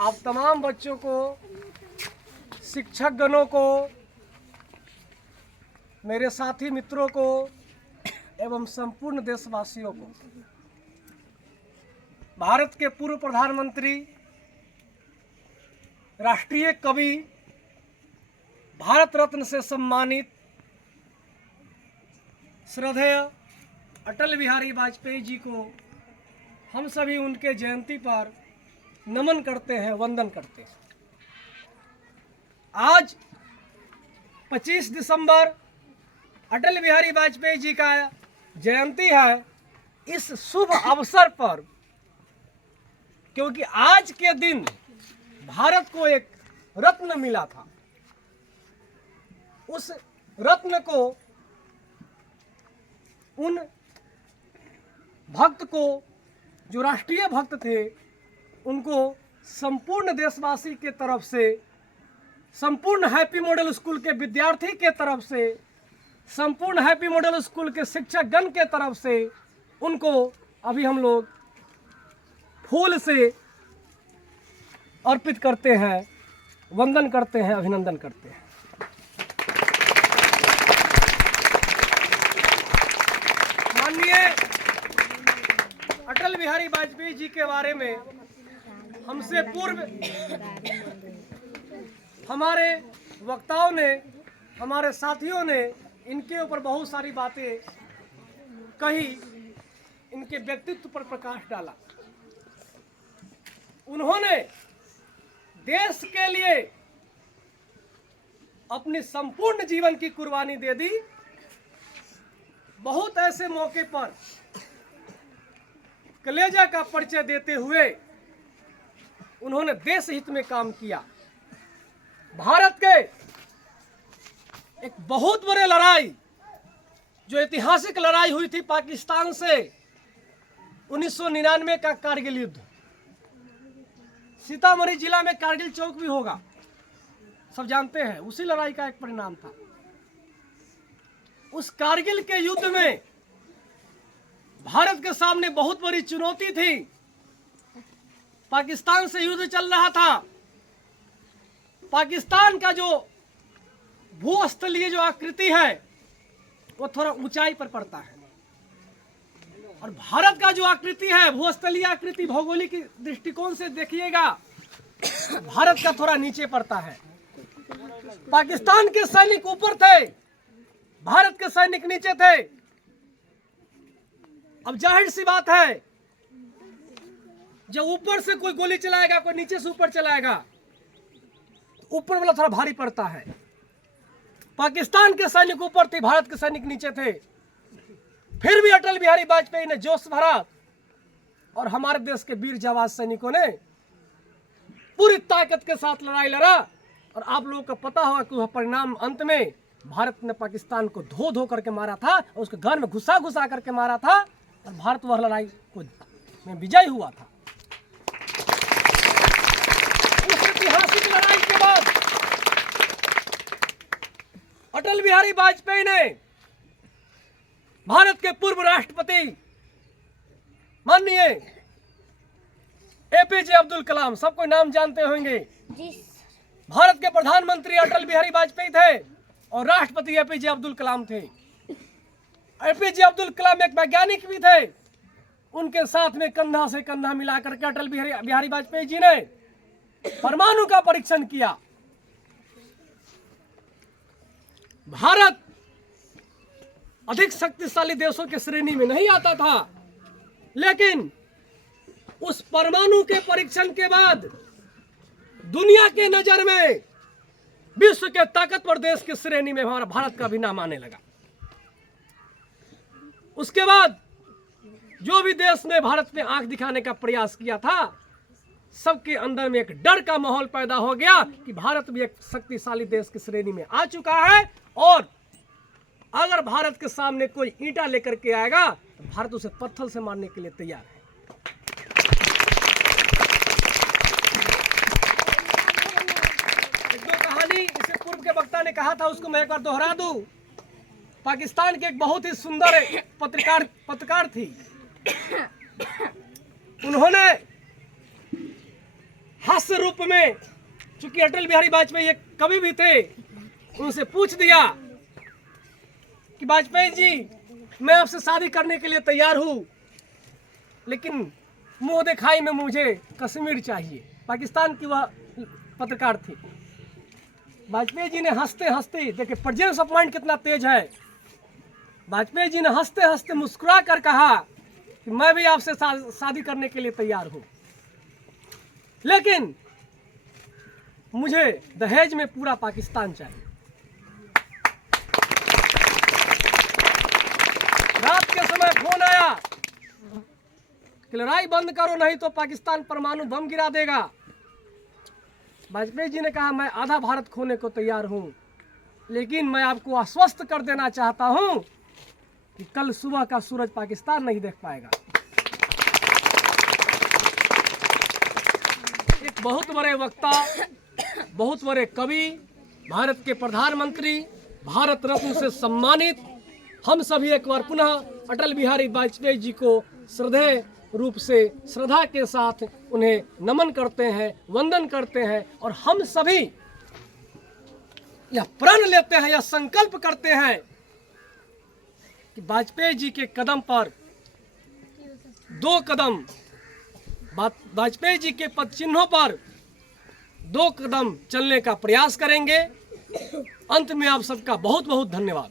आप तमाम बच्चों को, शिक्षक गणों को, मेरे साथी मित्रों को एवं संपूर्ण देशवासियों को भारत के पूर्व प्रधानमंत्री, राष्ट्रीय कवि, भारत रत्न से सम्मानित श्रद्धेय अटल बिहारी वाजपेयी जी को हम सभी उनके जयंती पर नमन करते हैं, वंदन करते हैं। आज 25 दिसंबर अटल बिहारी वाजपेयी जी का जयंती है। इस शुभ अवसर पर, क्योंकि आज के दिन भारत को एक रत्न मिला था, उस रत्न को, उन भक्त को जो राष्ट्रीय भक्त थे, उनको संपूर्ण देशवासी के तरफ से, संपूर्ण हैप्पी मॉडल स्कूल के विद्यार्थी के तरफ से, संपूर्ण हैप्पी मॉडल स्कूल के शिक्षक गण के तरफ से उनको अभी हम लोग फूल से अर्पित करते हैं, वंदन करते हैं, अभिनंदन करते हैं। माननीय अटल बिहारी वाजपेयी जी के बारे में हमसे पूर्व हमारे वक्ताओं ने, हमारे साथियों ने इनके ऊपर बहुत सारी बातें कही, इनके व्यक्तित्व पर प्रकाश डाला। उन्होंने देश के लिए अपनी संपूर्ण जीवन की कुर्बानी दे दी। बहुत ऐसे मौके पर कलेजा का परिचय देते हुए उन्होंने देश हित में काम किया। भारत के एक बहुत बड़े लड़ाई, जो ऐतिहासिक लड़ाई हुई थी पाकिस्तान से, 1999 का कारगिल युद्ध। सीतामढ़ी जिला में कारगिल चौक भी होगा, सब जानते हैं, उसी लड़ाई का एक परिणाम था। उस कारगिल के युद्ध में भारत के सामने बहुत बड़ी चुनौती थी। पाकिस्तान से युद्ध चल रहा था। पाकिस्तान का जो भूस्थलीय जो आकृति है वो थोड़ा ऊंचाई पर पड़ता है, और भारत का जो आकृति है, भूस्थलीय आकृति, भौगोलिक दृष्टिकोण से देखिएगा, भारत का थोड़ा नीचे पड़ता है। पाकिस्तान के सैनिक ऊपर थे, भारत के सैनिक नीचे थे। अब जाहिर सी बात है, जब ऊपर से कोई गोली चलाएगा, कोई नीचे से ऊपर चलाएगा, तो ऊपर वाला थोड़ा भारी पड़ता है। पाकिस्तान के सैनिक ऊपर थे, भारत के सैनिक नीचे थे। फिर भी अटल बिहारी वाजपेयी ने जोश भरा और हमारे देश के वीर जाबाज सैनिकों ने पूरी ताकत के साथ लड़ाई लड़ा। और आप लोगों को पता होगा कि वह परिणाम अंत में भारत ने पाकिस्तान को धो धो करके मारा था, और उसके घर में घुसा घुसा करके मारा था, और भारत वह लड़ाई को में विजय हुआ था। उस ऐतिहासिक लड़ाई के बाद अटल बिहारी वाजपेयी ने भारत के पूर्व राष्ट्रपति माननीय एपीजे अब्दुल कलाम, सबको नाम जानते होंगे, भारत के प्रधानमंत्री अटल बिहारी वाजपेयी थे और राष्ट्रपति एपीजे अब्दुल कलाम थे। एपीजे अब्दुल कलाम एक वैज्ञानिक भी थे। उनके साथ में कंधा से कंधा मिलाकर के अटल बिहारी वाजपेयी जी ने परमाणु का परीक्षण किया। भारत अधिक शक्तिशाली देशों के श्रेणी में नहीं आता था, लेकिन उस परमाणु के परीक्षण के बाद दुनिया के नजर में विश्व के ताकतवर देश की श्रेणी में हमारा भारत का भी नाम आने लगा। उसके बाद जो भी देश ने भारत में आंख दिखाने का प्रयास किया था, सबके अंदर में एक डर का माहौल पैदा हो गया कि भारत भी एक शक्तिशाली देश की श्रेणी में आ चुका है, और अगर भारत के सामने कोई ईंटा लेकर के आएगा तो भारत उसे पत्थर से मारने के लिए तैयार है। एक दो कहानी इससे पूर्व के वक्ता ने कहा था, उसको मैं एक बार दोहरा दूं। पाकिस्तान के एक बहुत ही सुंदर पत्रकार थी। उन्होंने हास्य हास्य रूप में, चूंकि अटल बिहारी वाजपेयी एक कवि भी थे, उनसे पूछ दिया कि वाजपेयी जी मैं आपसे शादी करने के लिए तैयार हूँ, लेकिन मुंह दिखाई में मुझे कश्मीर चाहिए। पाकिस्तान की वह पत्रकार थी। वाजपेयी जी ने हंसते हंसते, देखिए प्रेजेंस ऑफ माइंड कितना तेज है, वाजपेयी जी ने हंसते हंसते मुस्कुरा कर कहा कि मैं भी आपसे शादी करने के लिए तैयार हूं, लेकिन मुझे दहेज में पूरा पाकिस्तान चाहिए। रात के समय फोन आया कि लड़ाई बंद करो नहीं तो पाकिस्तान परमाणु बम गिरा देगा। वाजपेयी जी ने कहा मैं आधा भारत खोने को तैयार हूं, लेकिन मैं आपको आश्वस्त कर देना चाहता हूं कि कल सुबह का सूरज पाकिस्तान नहीं देख पाएगा। एक बहुत बड़े वक्ता, बहुत बड़े कवि, भारत के प्रधानमंत्री, भारत रत्न से सम्मानित, हम सभी एक बार पुनः अटल बिहारी वाजपेयी जी को श्रद्धेय रूप से श्रद्धा के साथ उन्हें नमन करते हैं, वंदन करते हैं, और हम सभी यह प्रण लेते हैं, यह संकल्प करते हैं कि वाजपेयी जी के कदम पर 2 कदम, वाजपेयी जी के पद चिन्हों पर 2 कदम चलने का प्रयास करेंगे। अंत में आप सबका बहुत बहुत धन्यवाद।